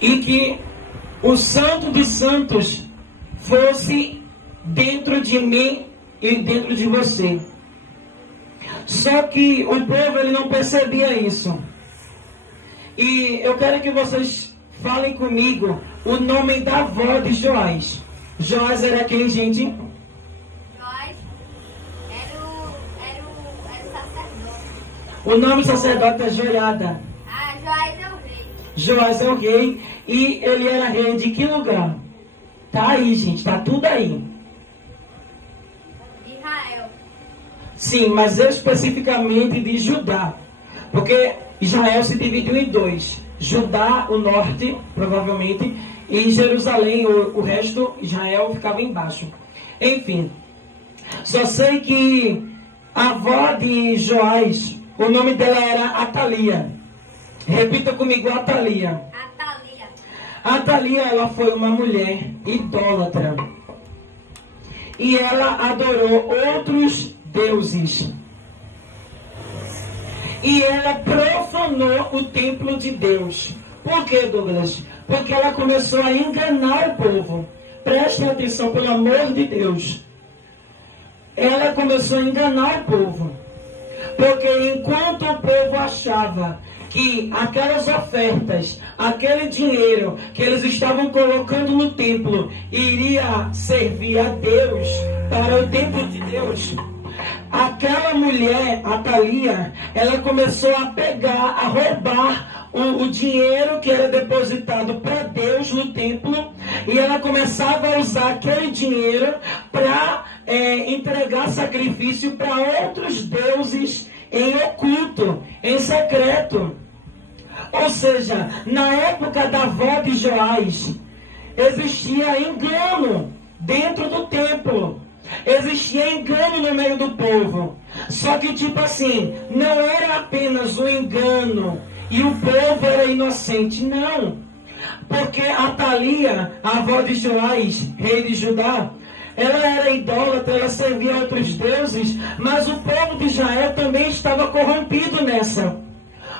e que o Santo de Santos fosse dentro de mim e dentro de você. Só que o povo ele não percebia isso. E eu quero que vocês falem comigo o nome da avó de Joás. Joás era quem, gente? Joás era o sacerdote. O nome do sacerdote é Joiada. Ah, Joás é o rei. Joás é o rei. E ele era rei de que lugar? Tá aí, gente. Tá tudo aí. Israel. Sim, mas especificamente de Judá. Porque Israel se dividiu em dois. Judá, o norte, provavelmente, e Jerusalém, o resto, Israel, ficava embaixo. Enfim, só sei que a avó de Joás, o nome dela era Atalia. Repita comigo, Atalia. Atalia. Atalia, ela foi uma mulher idólatra. E ela adorou outros deuses. E ela profanou o templo de Deus. Por quê, Douglas? Porque ela começou a enganar o povo. Prestem atenção, pelo amor de Deus. Ela começou a enganar o povo. Porque enquanto o povo achava que aquelas ofertas, aquele dinheiro que eles estavam colocando no templo, iria servir a Deus, para o templo de Deus, aquela mulher, Atalia, ela começou a pegar, a roubar o dinheiro que era depositado para Deus no templo, e ela começava a usar aquele dinheiro para entregar sacrifício para outros deuses em oculto, em secreto. Ou seja, na época da avó de Joás, existia engano dentro do templo. Existia engano no meio do povo. Só que tipo assim, não era apenas um engano e o povo era inocente, não. Porque Atalia, a avó de Joás, rei de Judá, ela era idólatra, ela servia a outros deuses, mas o povo de Israel também estava corrompido nessa.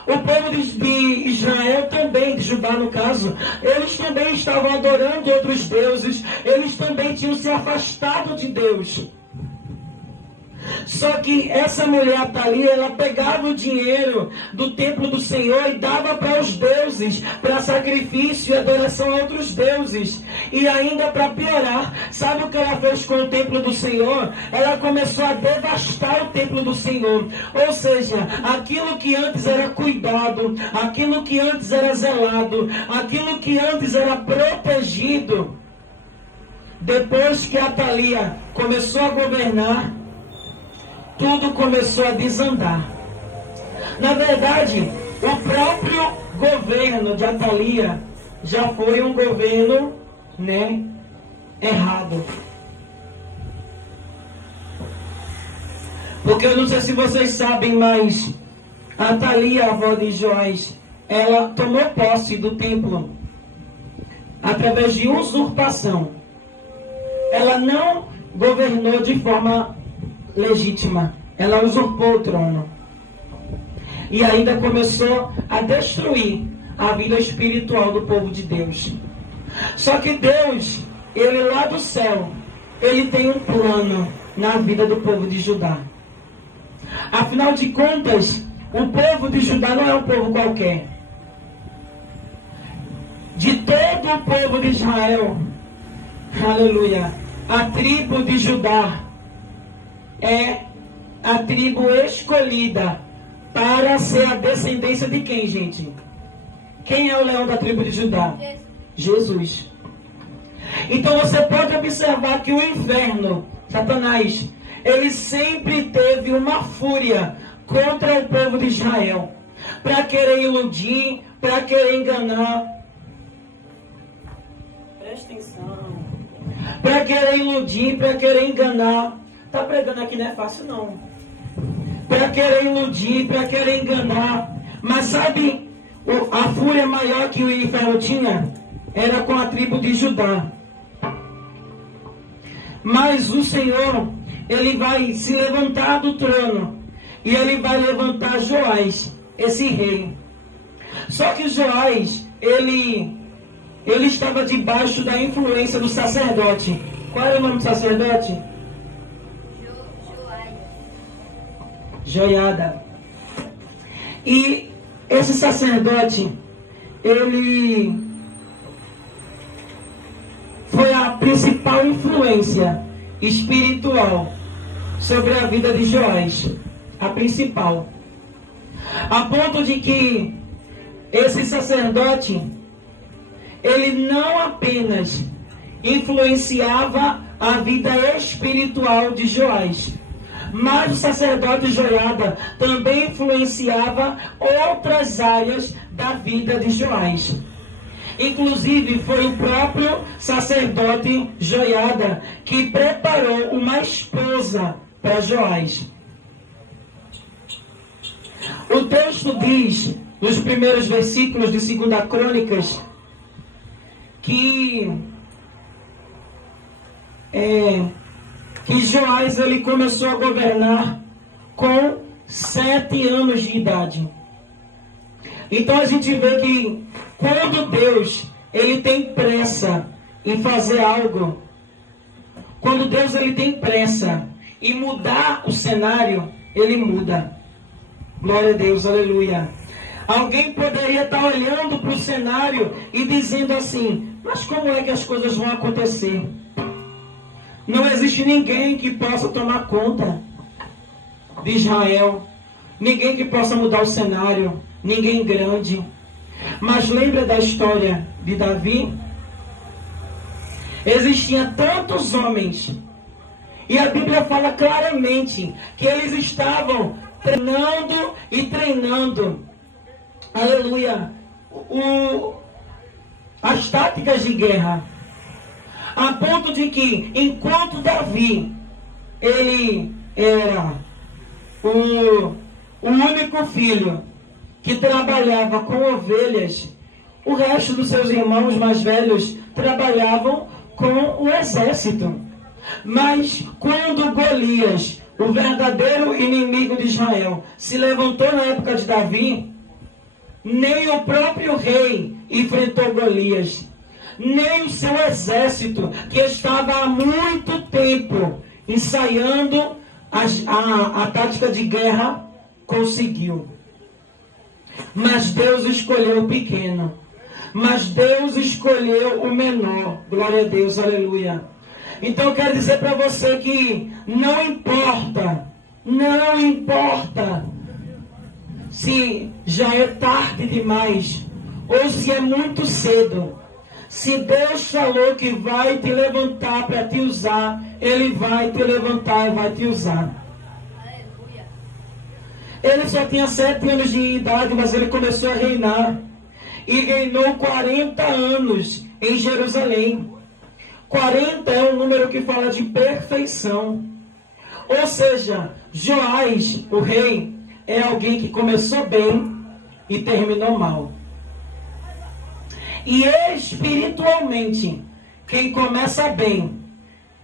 O povo de Israel também, de Judá no caso, eles também estavam adorando outros deuses, eles também tinham se afastado de Deus. Só que essa mulher Atalia, ela pegava o dinheiro do templo do Senhor e dava para os deuses, para sacrifício e adoração a outros deuses. E ainda para piorar, sabe o que ela fez com o templo do Senhor? Ela começou a devastar o templo do Senhor. Ou seja, aquilo que antes era cuidado, aquilo que antes era zelado, aquilo que antes era protegido, depois que Atalia começou a governar, tudo começou a desandar. Na verdade, o próprio governo de Atalia já foi um governo, errado. Porque eu não sei se vocês sabem, mas Atalia, a avó de Joás, ela tomou posse do templo através de usurpação. Ela não governou de forma legítima. Ela usurpou o trono. E ainda começou a destruir a vida espiritual do povo de Deus. Só que Deus, Ele lá do céu, Ele tem um plano na vida do povo de Judá. Afinal de contas, o povo de Judá não é um povo qualquer. De todo o povo de Israel, aleluia, a tribo de Judá é a tribo escolhida para ser a descendência de quem, gente? Quem é o leão da tribo de Judá? Jesus. Então você pode observar que o inferno, Satanás, ele sempre teve uma fúria contra o povo de Israel, para querer iludir, para querer enganar. Presta atenção. Para querer iludir, para querer enganar. Tá pregando aqui não é fácil não. Para querer iludir, para querer enganar. Mas sabe, a fúria maior que o inferno tinha era com a tribo de Judá. Mas o Senhor, Ele vai se levantar do trono e Ele vai levantar Joás, esse rei. Só que Joás, ele ele estava debaixo da influência do sacerdote. Qual era o nome do sacerdote? Joiada. E esse sacerdote, ele foi a principal influência espiritual sobre a vida de Joás. A principal. A ponto de que esse sacerdote, ele não apenas influenciava a vida espiritual de Joás, mas o sacerdote Joiada também influenciava outras áreas da vida de Joás. Inclusive, foi o próprio sacerdote Joiada que preparou uma esposa para Joás. O texto diz, nos primeiros versículos de 2 Crônicas, que Joás ele começou a governar com 7 anos de idade. Então a gente vê que quando Deus ele tem pressa em fazer algo, quando Deus ele tem pressa em mudar o cenário, ele muda. Glória a Deus, aleluia. Alguém poderia estar olhando para o cenário e dizendo assim, mas como é que as coisas vão acontecer? Não existe ninguém que possa tomar conta de Israel. Ninguém que possa mudar o cenário. Ninguém grande. Mas lembra da história de Davi? Existiam tantos homens. E a Bíblia fala claramente que eles estavam treinando e treinando. Aleluia. As táticas de guerra. A ponto de que, enquanto Davi, ele era o único filho que trabalhava com ovelhas, o resto dos seus irmãos mais velhos trabalhavam com o exército. Mas quando Golias, o verdadeiro inimigo de Israel, se levantou na época de Davi, nem o próprio rei enfrentou Golias. Nem o seu exército, que estava há muito tempo ensaiando a tática de guerra, conseguiu. Mas Deus escolheu o pequeno. Mas Deus escolheu o menor. Glória a Deus, aleluia. Então eu quero dizer para você que não importa se já é tarde demais ou se é muito cedo. Se Deus falou que vai te levantar para te usar, Ele vai te levantar e vai te usar. Aleluia. Ele só tinha 7 anos de idade, mas ele começou a reinar. E reinou 40 anos em Jerusalém. 40 é um número que fala de perfeição. Ou seja, Joás, o rei, é alguém que começou bem e terminou mal. E espiritualmente, quem começa bem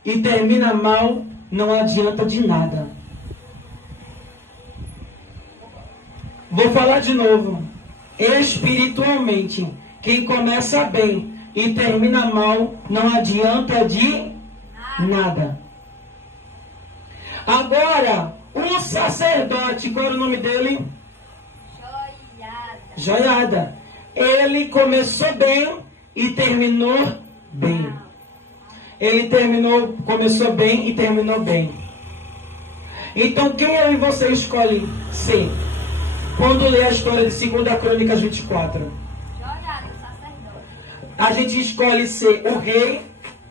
e termina mal, não adianta de nada. Vou falar de novo. Espiritualmente, quem começa bem e termina mal, não adianta de nada. Agora, o sacerdote, qual era o nome dele? Joiada. Ele começou bem e terminou bem. Começou bem e terminou bem. Então quem eu e você escolhe ser? Quando lê a história de 2 Crônicas 24. A gente escolhe ser o rei,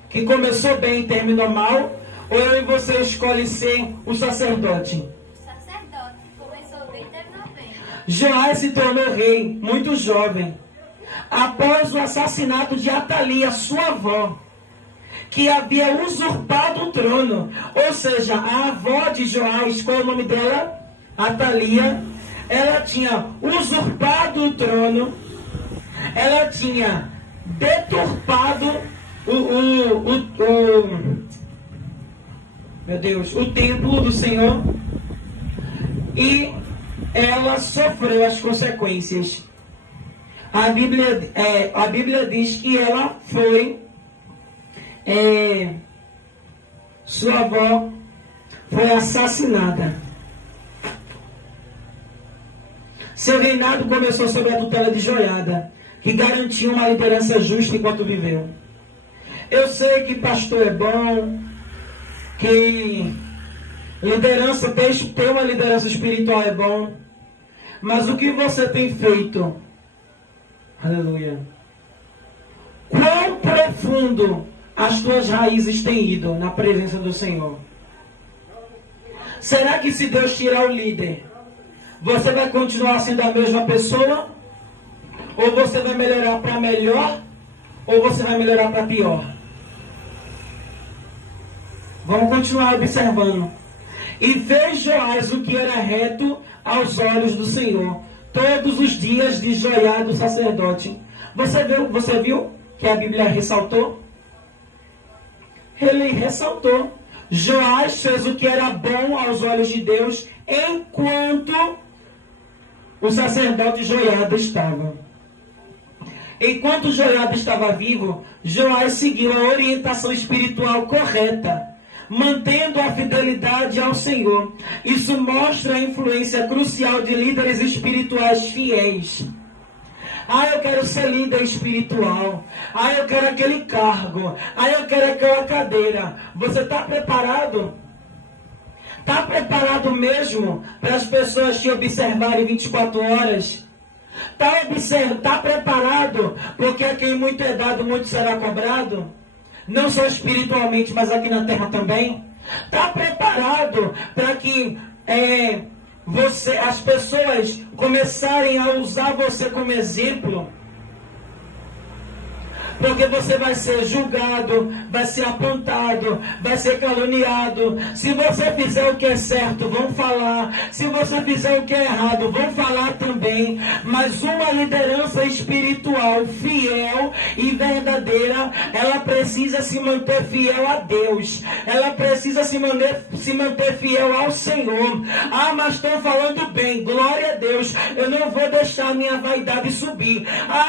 que começou bem e terminou mal, ou eu e você escolhe ser o sacerdote? Joás se tornou rei muito jovem, após o assassinato de Atalia, sua avó, que havia usurpado o trono. Ou seja, a avó de Joás, qual é o nome dela? Atalia. Ela tinha usurpado o trono, ela tinha deturpado o templo do Senhor, e ela sofreu as consequências. a Bíblia diz que ela foi, sua avó foi assassinada. Seu reinado começou sob a tutela de Joiada, que garantia uma liderança justa enquanto viveu. Eu sei que pastor é bom, que ter uma liderança espiritual é bom, mas o que você tem feito? Aleluia. Quão profundo as tuas raízes têm ido na presença do Senhor? Será que se Deus tirar o líder, você vai continuar sendo a mesma pessoa? Ou você vai melhorar para melhor? Ou você vai melhorar para pior? Vamos continuar observando. E fez Joás o que era reto aos olhos do Senhor, todos os dias de Joiada o sacerdote. Você viu que a Bíblia ressaltou? Ele ressaltou. Joás fez o que era bom aos olhos de Deus, enquanto o sacerdote Joiada estava. Enquanto Joiada estava vivo, Joás seguiu a orientação espiritual correta, mantendo a fidelidade ao Senhor. Isso mostra a influência crucial de líderes espirituais fiéis. Eu quero ser líder espiritual. Eu quero aquele cargo. Eu quero aquela cadeira. Você está preparado? Está preparado mesmo para as pessoas te observarem 24 horas? Está preparado? Porque a quem muito é dado, muito será cobrado? Não só espiritualmente, mas aqui na terra também. Está preparado para que as pessoas começarem a usar você como exemplo? Porque você vai ser julgado, vai ser apontado, vai ser caluniado. Se você fizer o que é certo, vão falar. Se você fizer o que é errado, vão falar também. Mas uma liderança espiritual fiel e verdadeira, ela precisa se manter fiel a Deus. Ela precisa se manter fiel ao Senhor. Mas estão falando bem, glória a Deus. Eu não vou deixar a minha vaidade subir.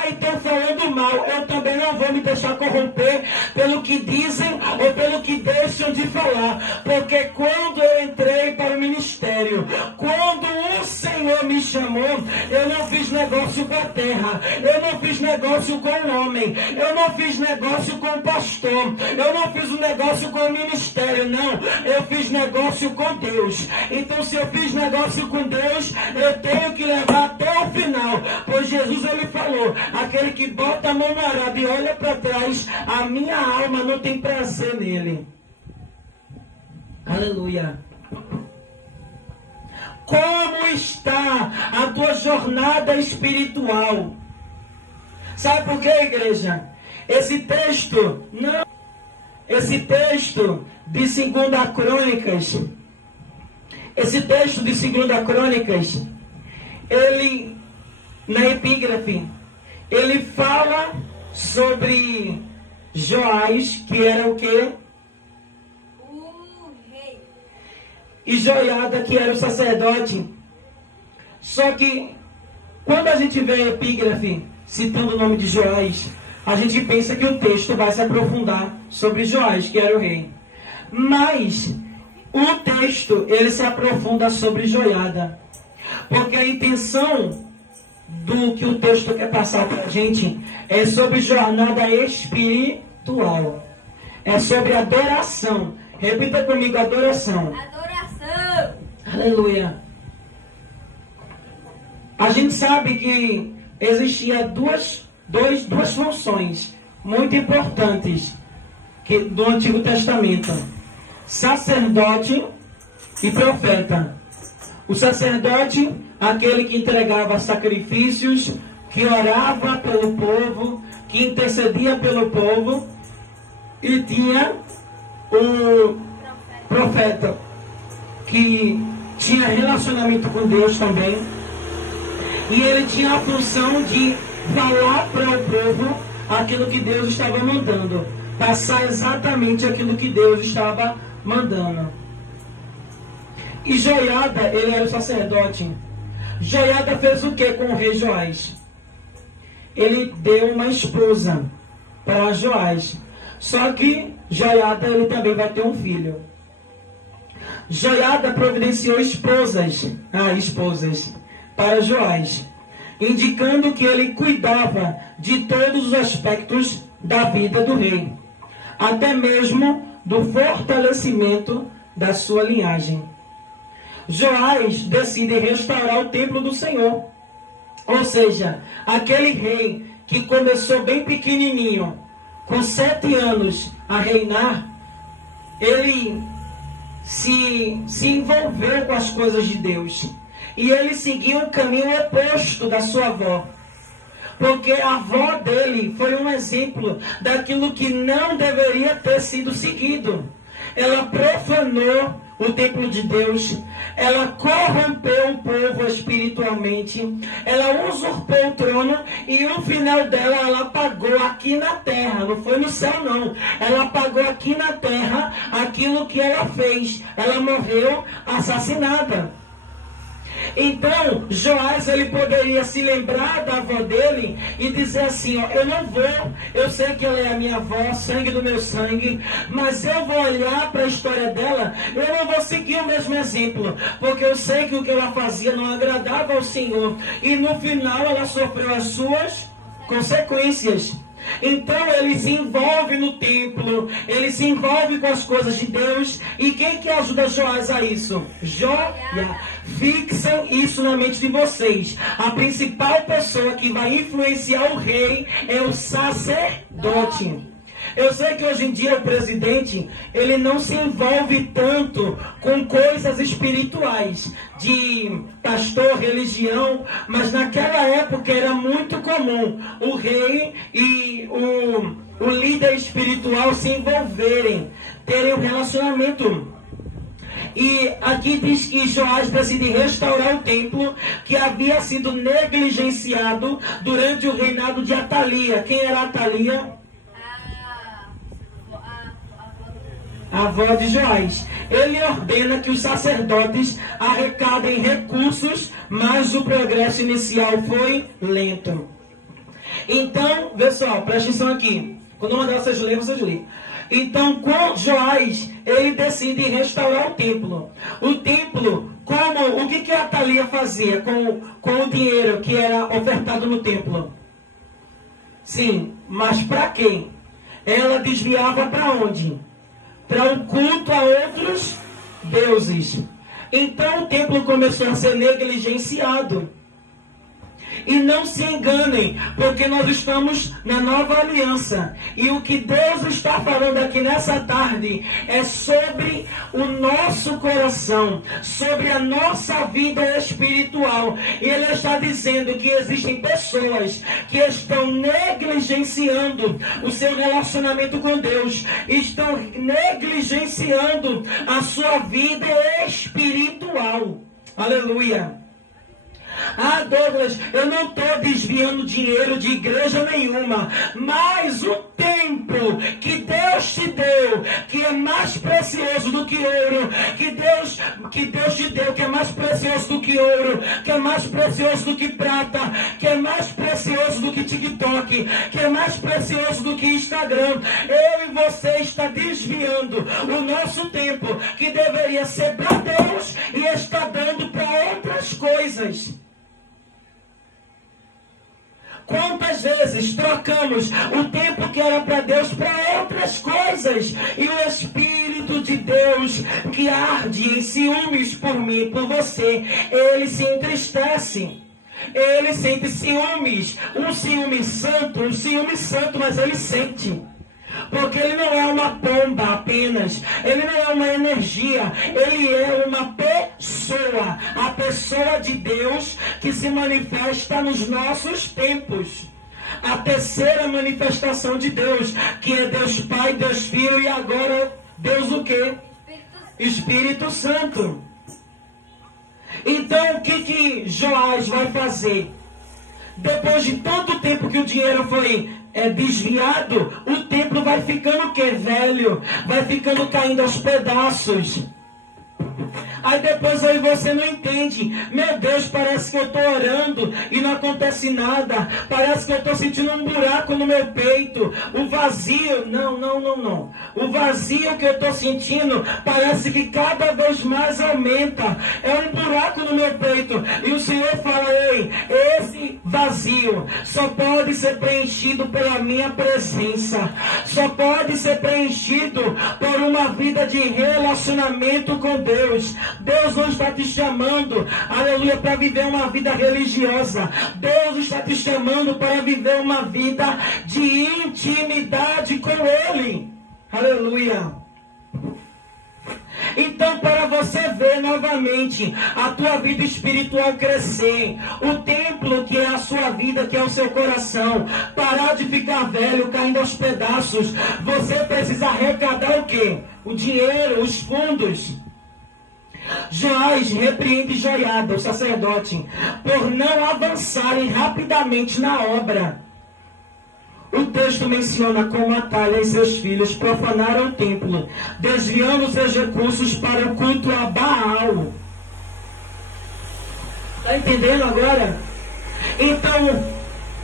Estão falando mal, eu também não vou me deixar corromper pelo que dizem ou pelo que deixam de falar. Porque quando eu entrei para o ministério, quando o Senhor me chamou, eu não fiz negócio com a terra, eu não fiz negócio com o homem, eu não fiz negócio com o pastor, eu não fiz um negócio com o ministério, não, eu fiz negócio com Deus. Então, se eu fiz negócio com Deus, eu tenho que levar até o final, pois Jesus, ele falou: aquele que bota a mão no arado e olha para trás, a minha alma não tem prazer nele. Aleluia. Como está a tua jornada espiritual? Sabe por quê, igreja? Esse texto de 2 Crônicas, ele, na epígrafe, ele fala sobre Joás, que era o quê? O rei. E Joiada, que era o sacerdote. Só que, quando a gente vê a epígrafe citando o nome de Joás, a gente pensa que o texto vai se aprofundar sobre Joás, que era o rei. Mas o texto, ele se aprofunda sobre Joiada. Porque a intenção do que o texto quer passar para a gente é sobre jornada espiritual. É sobre adoração. Repita comigo: adoração. Adoração. Aleluia. A gente sabe que existia duas funções muito importantes do Antigo Testamento: sacerdote e profeta. O sacerdote, aquele que entregava sacrifícios, que orava pelo povo, que intercedia pelo povo, e tinha o profeta, que tinha relacionamento com Deus também, e ele tinha a função de falar para o povo aquilo que Deus estava mandando, passar exatamente aquilo que Deus estava mandando. E Joiada, ele era o sacerdote. Joiada fez o que com o rei Joás? ele deu uma esposa para Joás. Só que Joiada, ele também vai ter um filho. Joiada providenciou esposas para Joás, indicando que ele cuidava de todos os aspectos da vida do rei, até mesmo do fortalecimento da sua linhagem. Joás decide restaurar o templo do Senhor. Ou seja, aquele rei que começou bem pequenininho, com 7 anos a reinar, ele se envolveu com as coisas de Deus. E ele seguiu um caminho oposto da sua avó. Porque a avó dele foi um exemplo daquilo que não deveria ter sido seguido. Ela profanou o templo de Deus, ela corrompeu o povo espiritualmente, ela usurpou o trono e no final dela ela pagou aqui na terra, não foi no céu não, ela pagou aqui na terra aquilo que ela fez. Ela morreu assassinada. Então, Joás, ele poderia se lembrar da avó dele e dizer assim, ó, eu não vou, eu sei que ela é a minha avó, sangue do meu sangue, mas eu vou olhar para a história dela, eu não vou seguir o mesmo exemplo, porque eu sei que o que ela fazia não agradava ao Senhor, e no final ela sofreu as suas consequências. Então ele se envolve no templo, ele se envolve com as coisas de Deus. E quem que ajuda Joás a isso? Joiada. Fixem isso na mente de vocês. A principal pessoa que vai influenciar o rei é o sacerdote. Eu sei que hoje em dia o presidente, ele não se envolve tanto com coisas espirituais, de pastor, religião, mas naquela época era muito comum o rei e o líder espiritual se envolverem, terem um relacionamento. E aqui diz que Joás decide restaurar o templo que havia sido negligenciado durante o reinado de Atalia. Quem era Atalia? A avó de Joás. Ele ordena que os sacerdotes arrecadem recursos, mas o progresso inicial foi lento. Então, pessoal, presta atenção aqui. Quando eu mandar vocês lerem, vocês lêem. Então, com Joás, ele decide restaurar o templo. O templo, o que a Atalia fazia com o dinheiro que era ofertado no templo? Sim, mas para quem? Ela desviava para onde? Para o culto a outros deuses. Então o templo começou a ser negligenciado. E não se enganem, porque nós estamos na nova aliança. E o que Deus está falando aqui nessa tarde é sobre o nosso coração, sobre a nossa vida espiritual. E Ele está dizendo que existem pessoas que estão negligenciando o seu relacionamento com Deus, estão negligenciando a sua vida espiritual. Aleluia. Ah, Douglas, eu não estou desviando dinheiro de igreja nenhuma, mas o tempo que Deus te deu, que é mais precioso do que ouro, que Deus te deu, que é mais precioso do que ouro, que é mais precioso do que prata, que é mais precioso do que TikTok, que é mais precioso do que Instagram. Eu e você está desviando o nosso tempo, que deveria ser para Deus, e está dando para outras coisas. Quantas vezes trocamos o tempo que era para Deus para outras coisas, e o Espírito de Deus que arde em ciúmes por mim, por você, ele se entristece. Ele sente ciúmes, um ciúme santo, mas ele sente. Porque ele não é uma pomba apenas, ele não é uma energia, ele é uma pessoa, a pessoa de Deus que se manifesta nos nossos tempos. A terceira manifestação de Deus, que é Deus Pai, Deus Filho e agora Deus o quê? Espírito Santo. Então o que Joás vai fazer? Depois de tanto tempo que o dinheiro foi desviado, o templo vai ficando o quê? Velho, vai ficando caindo aos pedaços. Aí depois aí você não entende. Meu Deus, parece que eu estou orando e não acontece nada. Parece que eu estou sentindo um buraco no meu peito. O vazio, não. O vazio que eu estou sentindo parece que cada vez mais aumenta. É um buraco no meu peito. E o Senhor fala, ei, esse vazio só pode ser preenchido pela minha presença. Só pode ser preenchido por uma vida de relacionamento com Deus. Deus não está te chamando, aleluia, para viver uma vida religiosa. Deus está te chamando para viver uma vida de intimidade com Ele. Aleluia. Então, para você ver novamente a tua vida espiritual crescer, o templo que é a sua vida, que é o seu coração, parar de ficar velho, caindo aos pedaços, você precisa arrecadar o quê? O dinheiro, os fundos. Joás repreende Joiada, o sacerdote, por não avançarem rapidamente na obra. O texto menciona como Atalha e seus filhos profanaram o templo, desviando seus recursos para o culto a Baal. Está entendendo agora? Então,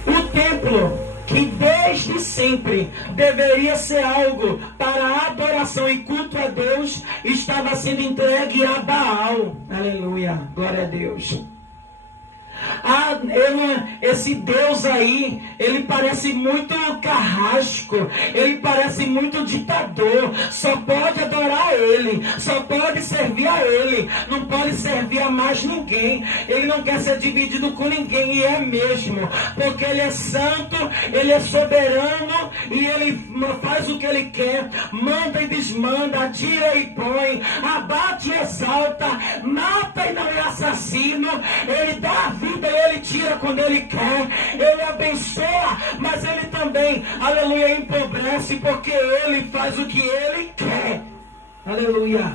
o templo, que desde sempre deveria ser algo para adoração e culto a Deus, estava sendo entregue a Baal. Aleluia, glória a Deus. Esse Deus aí, ele parece muito carrasco, ele parece muito ditador, só pode adorar ele, só pode servir a ele, não pode servir a mais ninguém, ele não quer ser dividido com ninguém, e é mesmo, porque ele é santo, ele é soberano, e ele faz o que ele quer, manda e desmanda, atira e põe, abate e exalta, mata e não é assassino, ele dá a vida e ele tira quando ele quer, ele abençoa, mas ele também, aleluia, empobrece, porque ele faz o que ele quer. Aleluia.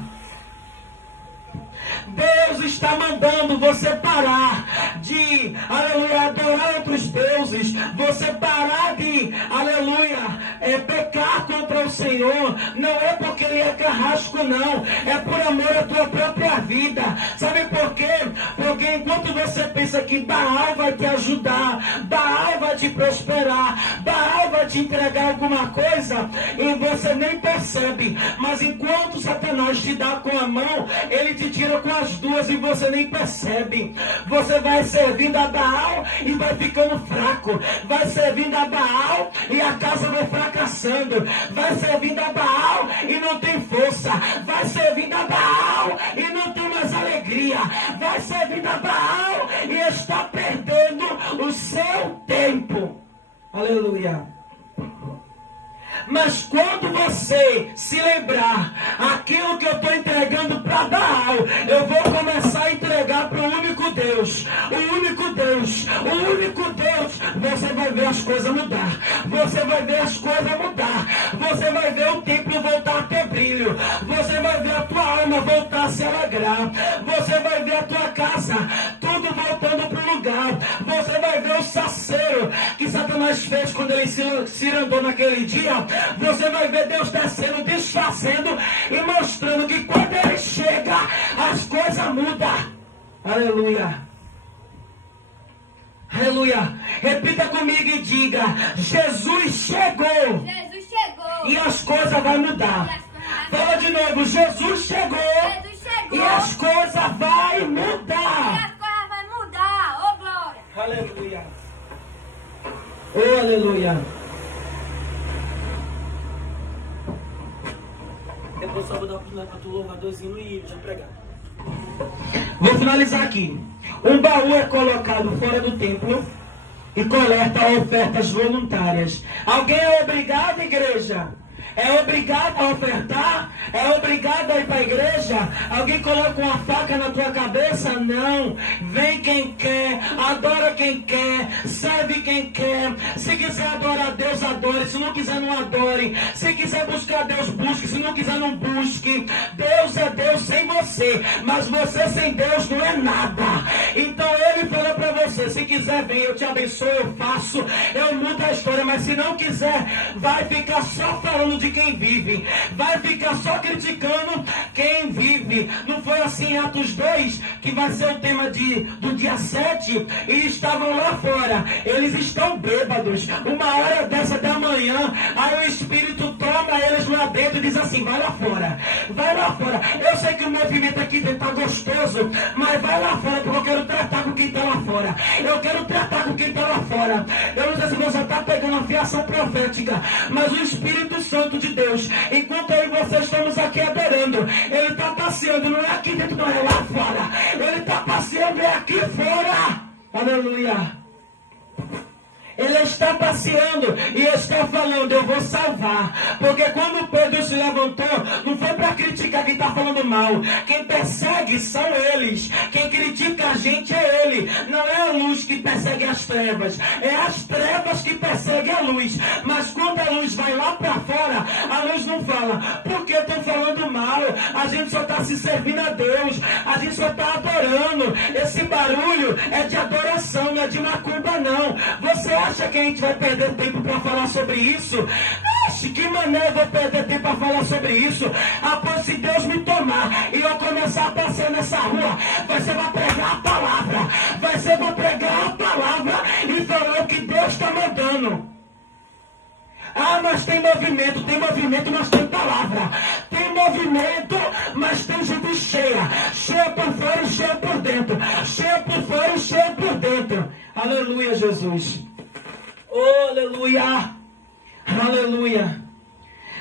Deus está mandando você parar de, aleluia, adorar outros deuses, você parar de, aleluia, pecar contra o Senhor. Não é porque ele é carrasco, não, é por amor à tua própria vida. Sabe por quê? Porque enquanto você pensa que Baal vai te ajudar, Baal vai te prosperar, Baal vai te entregar alguma coisa, e você nem percebe, mas enquanto Satanás te dá com a mão, ele te tira com as duas e você nem percebe. Você vai servindo a Baal e vai ficando fraco, vai servindo a Baal e a casa vai fracassando, vai servindo a Baal e não tem força, vai servindo a Baal e não tem mais alegria, vai servindo a Baal e está perdendo o seu tempo. Aleluia. Mas quando você se lembrar aquilo que eu estou entregando para Baal, eu vou começar a entregar para o único Deus. O único Deus, o único Deus. Você vai ver as coisas mudar. Você vai ver as coisas mudar. Você vai ver o templo voltar a ter brilho. Você vai ver a tua alma voltar a se alegrar. Você vai ver a tua casa, tudo voltando para o lugar. Você vai ver o saceiro que Satanás fez quando ele se andou naquele dia. Você vai ver Deus descendo, desfazendo e mostrando que quando ele chega, as coisas mudam. Aleluia. Aleluia. Repita comigo e diga: Jesus chegou. Jesus chegou. E as coisas vão mudar. Fala de novo: Jesus chegou. Jesus chegou. E as coisas vão E mudar. as coisas vão mudar. Oh, glória. Aleluia. Oh, aleluia. Depois só vou dar a oportunidade para tu louvardozinho e já pregar. Vou finalizar aqui. Um baú é colocado fora do templo e coleta ofertas voluntárias. Alguém é obrigado, igreja? É obrigado a ofertar? É obrigado a ir para a igreja? Alguém coloca uma faca na tua cabeça? Não. Vem quem quer, adora quem quer, serve quem quer. Se quiser adorar a Deus, adore. Se não quiser, não adore. Se quiser buscar Deus, busque. Se não quiser, não busque. Deus é Deus sem você, mas você sem Deus não é nada. Então ele falou para você: se quiser, vem, eu te abençoo, eu faço, eu mudo a história. Mas se não quiser, vai ficar só falando de de quem vive. Vai ficar só criticando quem vive. Não foi assim em Atos 2, que vai ser o tema do dia 7, e estavam lá fora. Eles estão bêbados. Uma hora dessa da manhã, aí o Espírito toma eles lá dentro e diz assim: vai lá fora. Vai lá fora. Eu sei que o movimento aqui dentro está gostoso, mas vai lá fora, porque eu quero tratar com quem está lá fora. Eu quero tratar com quem está lá fora. Eu não sei se você está pegando a fiação profética, mas o Espírito Santo de Deus, enquanto eu e você estamos aqui adorando, Ele está passeando, não é aqui dentro, não, é lá fora. Ele está passeando, é aqui fora. Aleluia. Ele está passeando e está falando: eu vou salvar. Porque quando Pedro se levantou, não foi para criticar quem está falando mal. Quem persegue são eles. Quem critica a gente é ele. Não é a luz que persegue as trevas, é as trevas que perseguem a luz. Mas quando a luz vai lá para fora, a luz não fala: por que estão falando mal? A gente só está se servindo a Deus, a gente só está adorando. Esse barulho é de adoração, não é de macumba, não. Você acha que a gente vai perder tempo para falar sobre isso? Oxe, que maneira eu vou perder tempo para falar sobre isso? Após, se Deus me tomar e eu começar a passear nessa rua, vai ser para pregar a palavra. Vai ser para pregar a palavra e falar o que Deus está mandando. Ah, mas tem movimento, mas tem palavra. Tem movimento, mas tem gente cheia. Cheia por fora e cheia por dentro. Cheia por fora e cheia por dentro. Aleluia, Jesus. Oh, aleluia. Aleluia.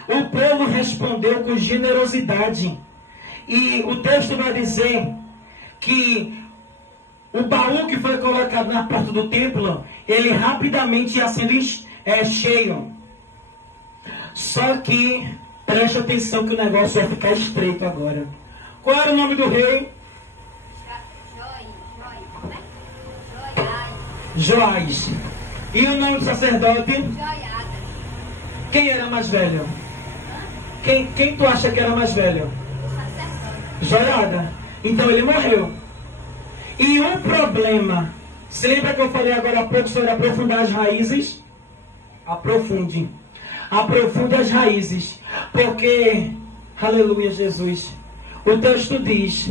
O povo respondeu com generosidade. E o texto vai dizer que o baú que foi colocado na porta do templo, ele rapidamente ia sendo cheio. Só que, preste atenção que o negócio vai ficar estreito agora. Qual era o nome do rei? Joás. E o nome do sacerdote? Joiada. Quem era mais velho? Quem tu acha que era mais velho? Sacerdote. Joiada. Então ele morreu. E um problema. Se lembra que eu falei agora há pouco sobre aprofundar as raízes? Aprofunde. Aprofunde as raízes. Porque, aleluia, Jesus, o texto diz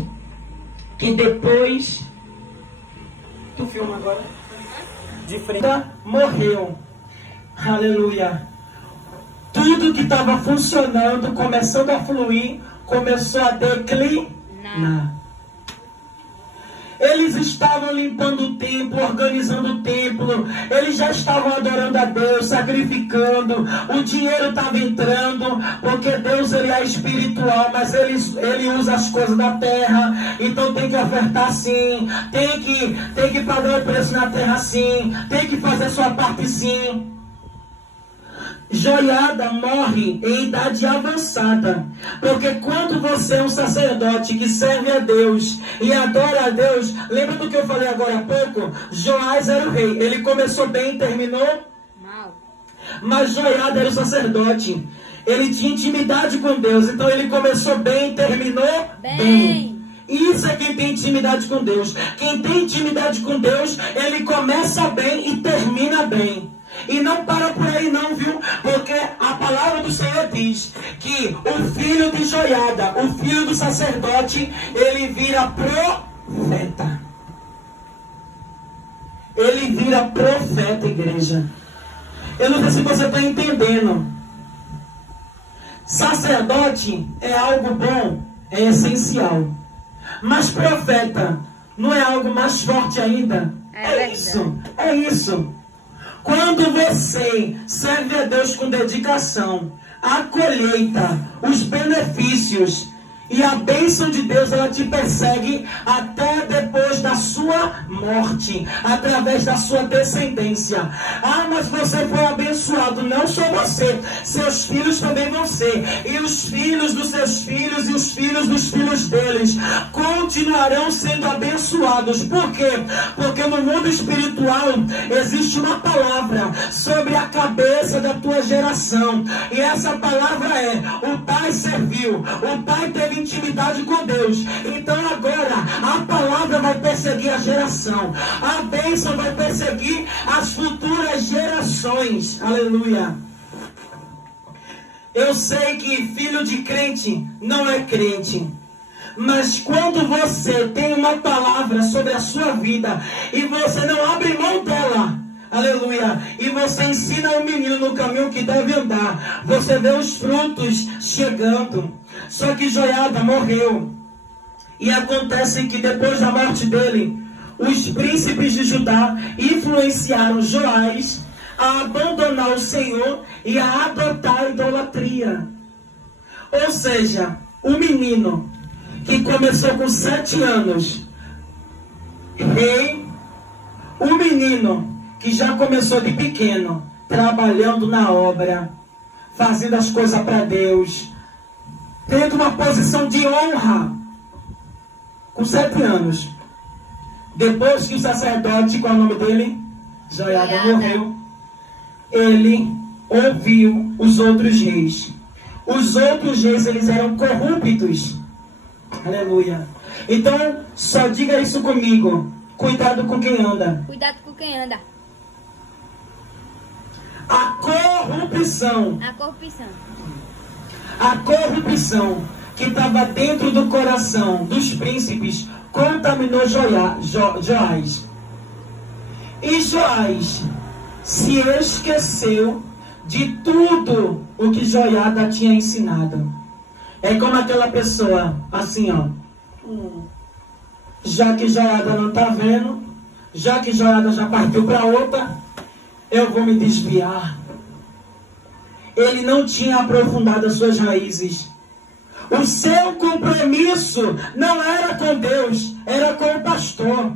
que depois... Tu filma agora? De frente, morreu. Aleluia. Tudo que estava funcionando, começando a fluir, começou a declinar. Eles estavam limpando o templo, organizando o templo. Eles já estavam adorando a Deus, sacrificando. O dinheiro estava entrando, porque Deus, ele é espiritual, mas ele usa as coisas da terra. Então tem que ofertar sim, tem que pagar o preço na terra sim, tem que fazer sua parte sim. Joiada morre em idade avançada, porque quando você é um sacerdote que serve a Deus e adora a Deus, lembra do que eu falei agora há pouco? Joás era o rei, ele começou bem e terminou mal. Mas Joiada era o sacerdote, ele tinha intimidade com Deus, então ele começou bem e terminou bem. Isso é quem tem intimidade com Deus. Quem tem intimidade com Deus, ele começa bem e termina bem. E não para por aí não, viu? Porque a palavra do Senhor diz que o filho de Joiada, o filho do sacerdote, ele vira profeta. Ele vira profeta, igreja. Eu não sei se você está entendendo. Sacerdote é algo bom, é essencial. Mas profeta não é algo mais forte ainda? É isso, é isso. Quando você serve a Deus com dedicação, a colheita, os benefícios e a bênção de Deus, ela te persegue até depois da sua morte, através da sua descendência. Ah, mas você foi abençoado. Não só você, seus filhos também vão ser. E os filhos dos seus filhos e os filhos dos filhos deles continuarão sendo abençoados. Por quê? Porque no mundo espiritual existe uma palavra sobre a cabeça da tua geração. E essa palavra é: o pai serviu, o pai teve intimidade com Deus. Então agora a palavra vai perseguir a geração. A bênção vai perseguir as futuras gerações. Aleluia. Eu sei que filho de crente não é crente. Mas quando você tem uma palavra sobre a sua vida e você não abre mão dela, aleluia, e você ensina o menino no caminho que deve andar, você vê os frutos chegando. Só que Joiada morreu. E acontece que depois da morte dele, os príncipes de Judá influenciaram Joás a abandonar o Senhor e a adotar a idolatria. Ou seja, o menino que começou com 7 anos, rei, o menino que já começou de pequeno, trabalhando na obra, fazendo as coisas para Deus, tendo uma posição de honra, com 7 anos. Depois que o sacerdote, qual é o nome dele? Joiada morreu, ele ouviu os outros reis. Os outros reis, eles eram corruptos. Aleluia. Então, só diga isso comigo. Cuidado com quem anda. Cuidado com quem anda. A corrupção. A corrupção. A corrupção que estava dentro do coração dos príncipes contaminou Joás. E Joás se esqueceu de tudo o que Joiada tinha ensinado. É como aquela pessoa, assim, ó. Já que Joiada não está vendo, já que Joiada já partiu para outra, eu vou me desviar. Ele não tinha aprofundado as suas raízes. O seu compromisso não era com Deus, era com o pastor.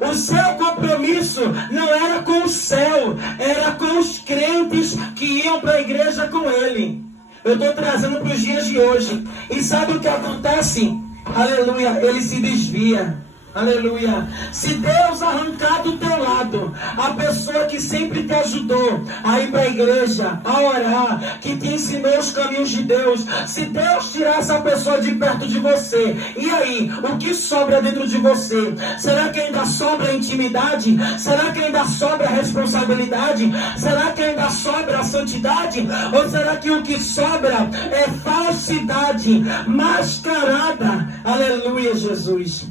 O seu compromisso não era com o céu, era com os crentes que iam para a igreja com ele. Eu estou trazendo para os dias de hoje. E sabe o que acontece? Aleluia, ele se desvia. Aleluia. Se Deus arrancar do teu lado a pessoa que sempre te ajudou a ir para a igreja, a orar, que te ensinou os caminhos de Deus, se Deus tirar essa pessoa de perto de você, e aí, o que sobra dentro de você? Será que ainda sobra intimidade? Será que ainda sobra responsabilidade? Será que ainda sobra santidade? Ou será que o que sobra é falsidade mascarada? Aleluia, Jesus.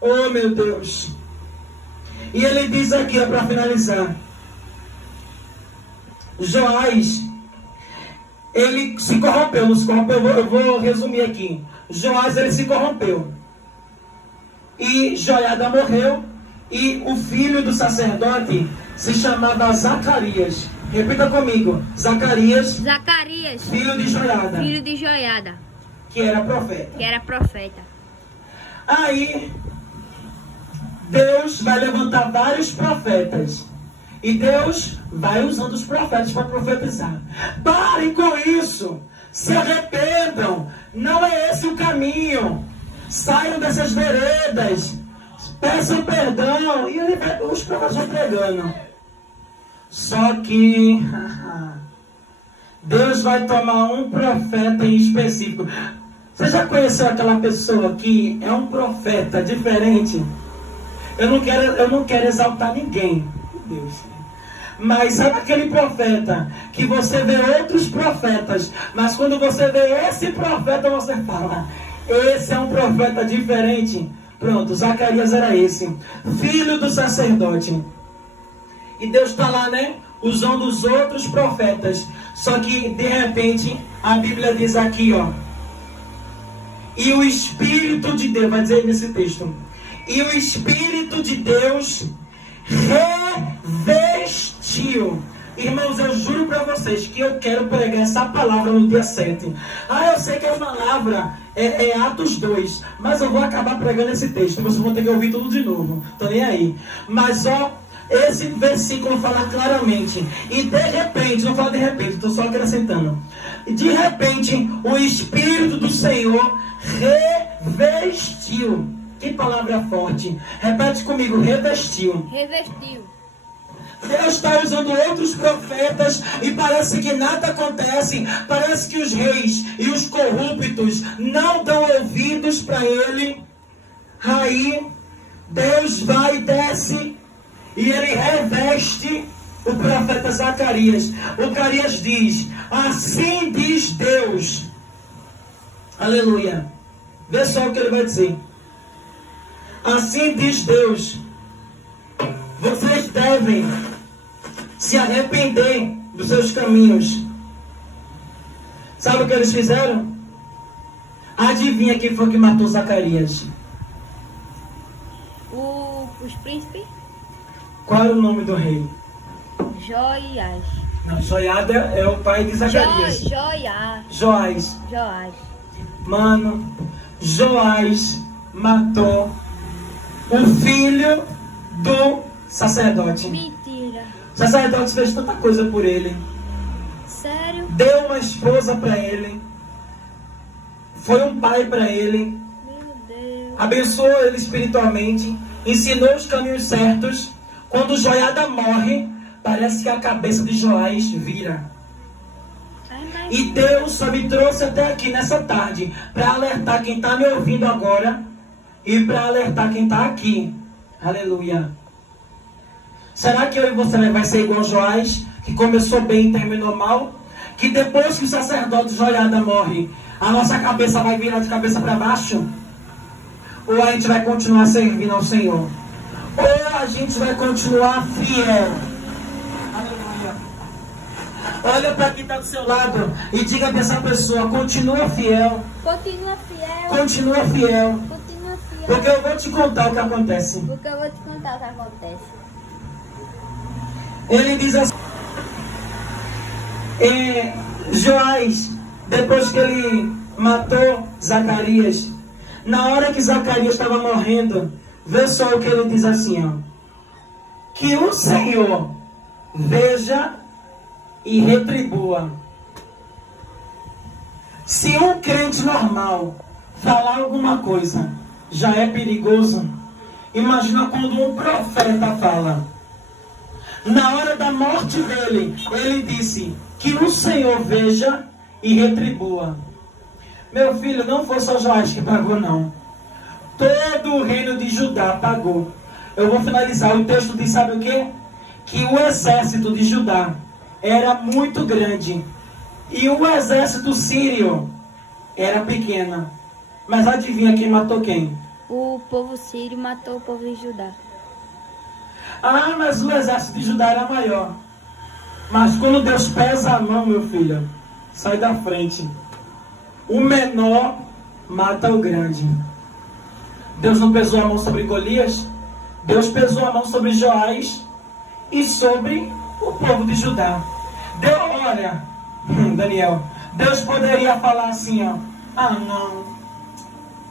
Oh, meu Deus. E ele diz aqui, para finalizar, Joás, ele se corrompeu, não se corrompeu, eu vou resumir aqui. Joás, ele se corrompeu. E Joiada morreu, e o filho do sacerdote se chamava Zacarias. Repita comigo, Zacarias, filho de Joiada. Filho de Joiada. Que era profeta. Aí Deus vai levantar vários profetas. E Deus vai usando os profetas para profetizar. Parem com isso. Se arrependam. Não é esse o caminho. Saiam dessas veredas. Peçam perdão. E os profetas vão pregando. Só que Deus vai tomar um profeta em específico. Você já conheceu aquela pessoa que é um profeta diferente? Eu não quero exaltar ninguém. Meu Deus. Mas sabe aquele profeta que você vê outros profetas, mas quando você vê esse profeta, você fala, esse é um profeta diferente. Pronto, Zacarias era esse, filho do sacerdote. E Deus está lá, né? Usando os outros profetas. Só que, de repente, a Bíblia diz aqui, ó. E o Espírito de Deus, vai dizer nesse texto, e o Espírito de Deus revestiu. Irmãos, eu juro para vocês que eu quero pregar essa palavra no dia 7. Eu sei que a palavra é Atos 2, mas eu vou acabar pregando esse texto. Vocês vão ter que ouvir tudo de novo. Tô nem aí. Mas, esse versículo fala claramente. E de repente, não fala de repente, estou só acrescentando. De repente, o Espírito do Senhor revestiu. Que palavra forte. Repete comigo, revestiu. Revestiu. Deus está usando outros profetas e parece que nada acontece. Parece que os reis e os corruptos não dão ouvidos para ele. Aí Deus vai e desce e ele reveste o profeta Zacarias. O Zacarias diz: assim diz Deus. Aleluia. Vê só o que ele vai dizer. Assim diz Deus: vocês devem se arrepender dos seus caminhos. Sabe o que eles fizeram? Adivinha quem foi que matou Zacarias? Os príncipes? Qual era o nome do rei? Joiás. Não, Joiada é o pai de Zacarias. Joás. Mano, Joás matou o filho do sacerdote. Mentira. O sacerdote fez tanta coisa por ele. Sério? Deu uma esposa para ele. Foi um pai para ele. Meu Deus. Abençoou ele espiritualmente. Ensinou os caminhos certos. Quando Joiada morre, parece que a cabeça de Joás vira. E Deus só me trouxe até aqui nessa tarde para alertar quem está me ouvindo agora e para alertar quem está aqui. Aleluia. Será que eu e você vai ser igual Joás, que começou bem e terminou mal? Que depois que o sacerdote Joiada morre, a nossa cabeça vai virar de cabeça para baixo? Ou a gente vai continuar servindo ao Senhor? Ou a gente vai continuar fiel? Aleluia. Olha para quem está do seu lado e diga para essa pessoa: continua fiel. Continua fiel. Continua fiel. Continua fiel. Porque eu vou te contar o que acontece. Porque eu vou te contar o que acontece. Ele diz assim: Joás, depois que ele matou Zacarias, na hora que Zacarias estava morrendo, vê só o que ele diz assim, ó: que o Senhor veja e retribua. Se um crente normal falar alguma coisa já é perigoso, imagina quando um profeta fala. Na hora da morte dele, ele disse: que o Senhor veja e retribua. Meu filho, não foi só Joás que pagou, não. Todo o reino de Judá pagou. Eu vou finalizar. O texto diz, sabe o quê? Que o exército de Judá era muito grande e o exército sírio era pequeno. Mas adivinha quem matou quem? O povo sírio matou o povo de Judá. Ah, mas o exército de Judá era maior. Mas quando Deus pesa a mão, meu filho, sai da frente. O menor mata o grande. Deus não pesou a mão sobre Golias. Deus pesou a mão sobre Joás e sobre o povo de Judá. Deus, olha, Daniel, Deus poderia falar assim, ó: ah, não,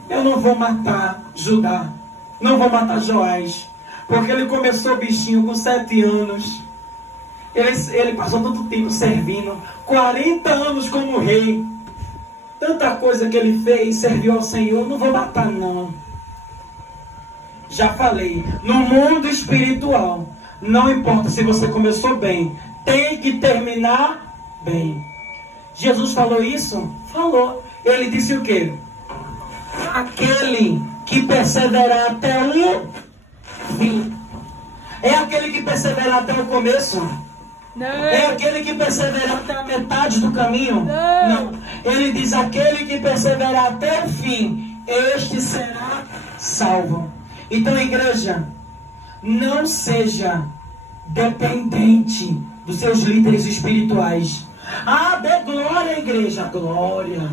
eu não vou matar Judá, não vou matar Joás, porque ele começou bichinho com 7 anos. Ele passou tanto tempo servindo, 40 anos como rei. Tanta coisa que ele fez, serviu ao Senhor, não vou matar, não. Já falei, no mundo espiritual, não importa se você começou bem, tem que terminar bem. Jesus falou isso? Falou. Ele disse o quê? Aquele que perseverar até o fim. É aquele que perseverar até o começo? Não. É aquele que perseverar até a metade do caminho? Não. Ele diz: aquele que perseverar até o fim, este será salvo. Então, igreja, não seja dependente dos seus líderes espirituais. Ah, dê glória, igreja, glória.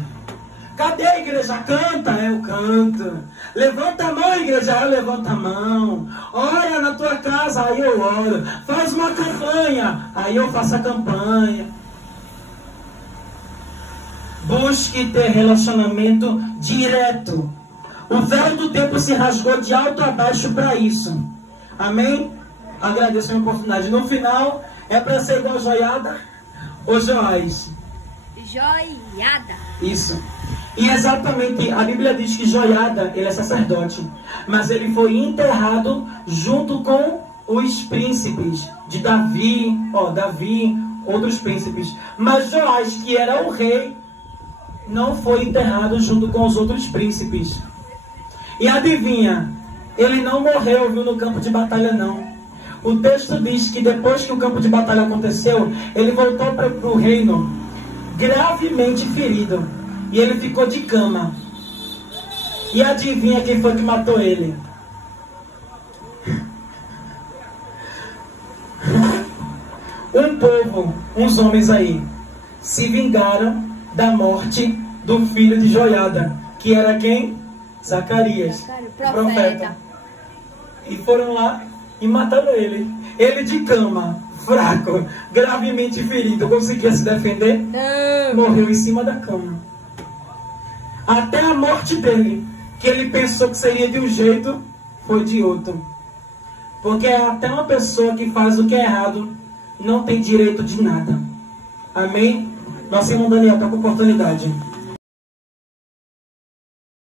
Cadê a igreja? Canta, eu canto. Levanta a mão, igreja, eu levanto a mão. Ora na tua casa, aí eu oro. Faz uma campanha, aí eu faço a campanha. Busque ter relacionamento direto. O véu do tempo se rasgou de alto a baixo para isso. Amém? Agradeço a oportunidade. No final, é para ser igual Joiada ou Joás? Joiada. Isso. E exatamente, a Bíblia diz que Joiada, ele é sacerdote, mas ele foi enterrado junto com os príncipes de Davi, outros príncipes. Mas Joás, que era o rei, não foi enterrado junto com os outros príncipes. E adivinha, ele não morreu, viu, no campo de batalha, não. O texto diz que depois que o campo de batalha aconteceu, ele voltou para o reino gravemente ferido. E ele ficou de cama. E adivinha quem foi que matou ele? Um povo, uns homens aí, se vingaram da morte do filho de Joiada, que era quem? Zacarias, profeta. E foram lá e mataram ele. Ele de cama, fraco, gravemente ferido, conseguia se defender? Não. Morreu em cima da cama. Até a morte dele, que ele pensou que seria de um jeito, foi de outro. Porque até uma pessoa que faz o que é errado não tem direito de nada. Amém? Nosso irmão Daniel está com oportunidade.